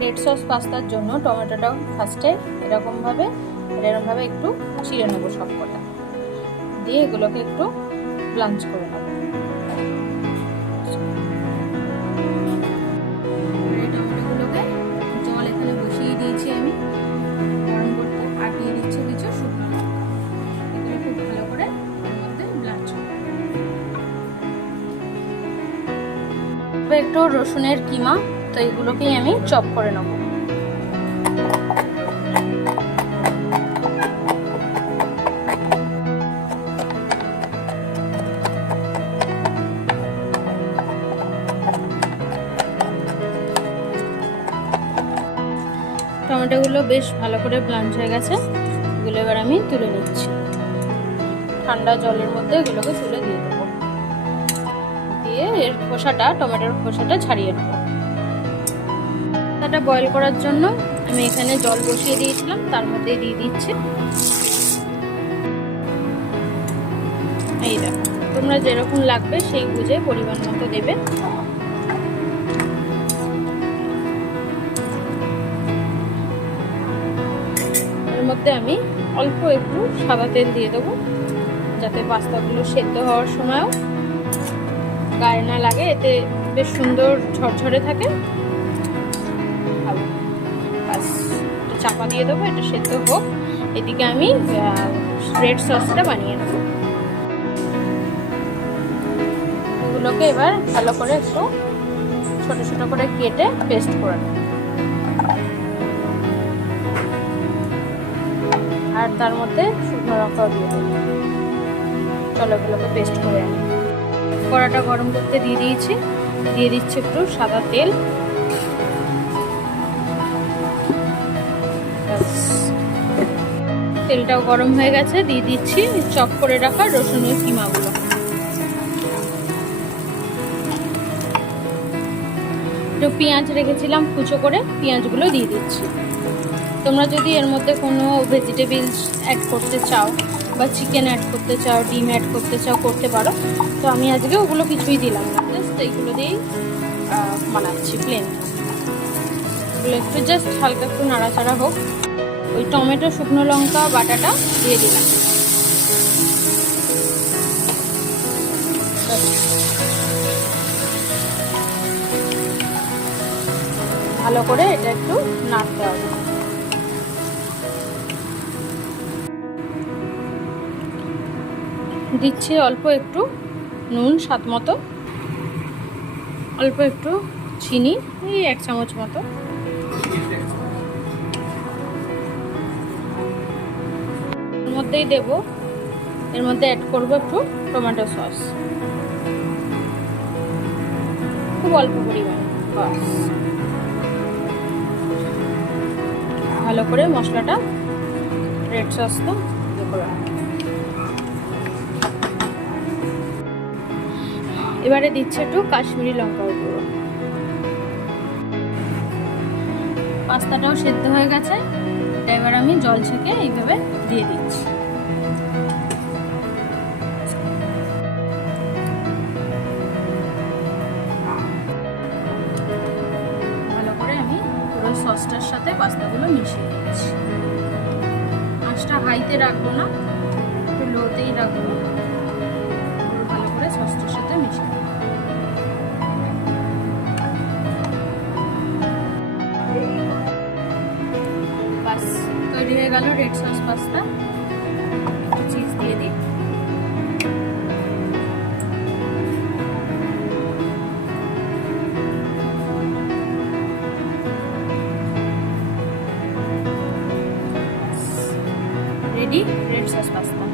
Red sauce পাস্তার জন্য টমেটোটা ফার্স্টে এরকমভাবে একটু ছিঁড়ে নেবো সব কটা, দিয়ে এগুলোকে একটু ব্লাঞ্চ করে নেবো। টমেটোগুলোকে জল এখানে বসিয়ে দিয়েছি আমি গরম করতে, আর দিয়ে দিচ্ছি কিছু শুকনো লঙ্কা। এগুলো খুব ভালো করে এর মধ্যে ব্লাঞ্চ করবো। একটু রসুনের কিমা, তো এগুলোকেই আমি চপ করে নেবো। টমেটোগুলো বেশ ভালো করে ব্লাঞ্চ হয়ে গেছে, এগুলো এবার আমি তুলে নিচ্ছি। ঠান্ডা জলের মধ্যে এগুলোকে তুলে দিয়ে দেবো, দিয়ে এর খোসাটা, টমেটোর খোসাটা ছাড়িয়ে নেবো। এটা বয়েল করার জন্য আমি এখানে জল বসিয়ে দিয়েছিলাম, তার মধ্যে দিয়ে দিচ্ছি। এই দেখো, তোমরা যেরকম লাগবে সেই বুঝে পরিমাণ মতো দেবে। এর মধ্যে আমি অল্প একটু সাদা তেল দিয়ে দেবো, যাতে পাস্তাগুলো সেদ্ধ হওয়ার সময়ও গায়ে না লাগে, এতে বেশ সুন্দর ঝরঝরে থাকে। চাপা দিয়ে দেবো, এটা সেদ্ধ হোক। এদিকে আমি রেড সসটা বানিয়ে নেব। এগুলোকে এবার ভালো করে একটু ছোট ছোট করে কেটে পেস্ট করে নেব, আর তার মধ্যে শুকনো লঙ্কাও দিয়ে দেবো। চলো এগুলোকে পেস্ট করে আনি। কড়াটা গরম করতে দিয়ে দিয়েছি, দিয়ে দিচ্ছি একটু সাদা তেল। তেলটাও গরম হয়ে গেছে, দিয়ে দিচ্ছি চপ করে রাখা রসুনের কিমাগুলো। একটু পেঁয়াজ রেখেছিলাম কুচো করে, পেঁয়াজগুলো দিয়ে দিচ্ছি। তোমরা যদি এর মধ্যে কোনো ভেজিটেবলস অ্যাড করতে চাও বা চিকেন অ্যাড করতে চাও, ডিম অ্যাড করতে চাও, করতে পারো। তো আমি আজকে ওগুলো কিছুই দিলাম না, জাস্ট এইগুলো দিয়েই বানাচ্ছি প্লেন। এগুলো একটু জাস্ট হালকা একটু নাড়াচাড়া হোক। ওই টমেটো শুকনো লঙ্কা বাটাটা দিয়ে দিলাম। ভালো করে এটা একটু নাড়তে হবে। দিচ্ছি অল্প একটু নুন স্বাদ মতো, অল্প একটু চিনি, এই 1 চামচ মতো। এর মধ্যেই দেবো, এর মধ্যে অ্যাড করবো একটু টমেটো সস, খুব অল্প পরিমাণে। বাস, ভালো করে মশলাটা রেড সসটা ইয়ে করে নেব। এবারে দিচ্ছে একটু কাশ্মীরি লঙ্কার গুঁড়ো। পাস্তাটাও সেদ্ধ হয়ে গেছে, এটা এবার আমি জল ছেঁকে এইভাবে দিয়ে দিচ্ছি। ভালো করে আমি পুরো সসটার সাথে পাস্তাগুলো মিশিয়ে দিচ্ছি। আঁচটা হাইতে রাখবো না, একটু লোতেই রাখবো। ভালো করে সসটার সাথে মিশিয়ে দেবো। বাস, তৈরি হয়ে গেল রেড সস পাস্তা। একটু চিজ দিয়ে দিই। Ready red sauce pasta.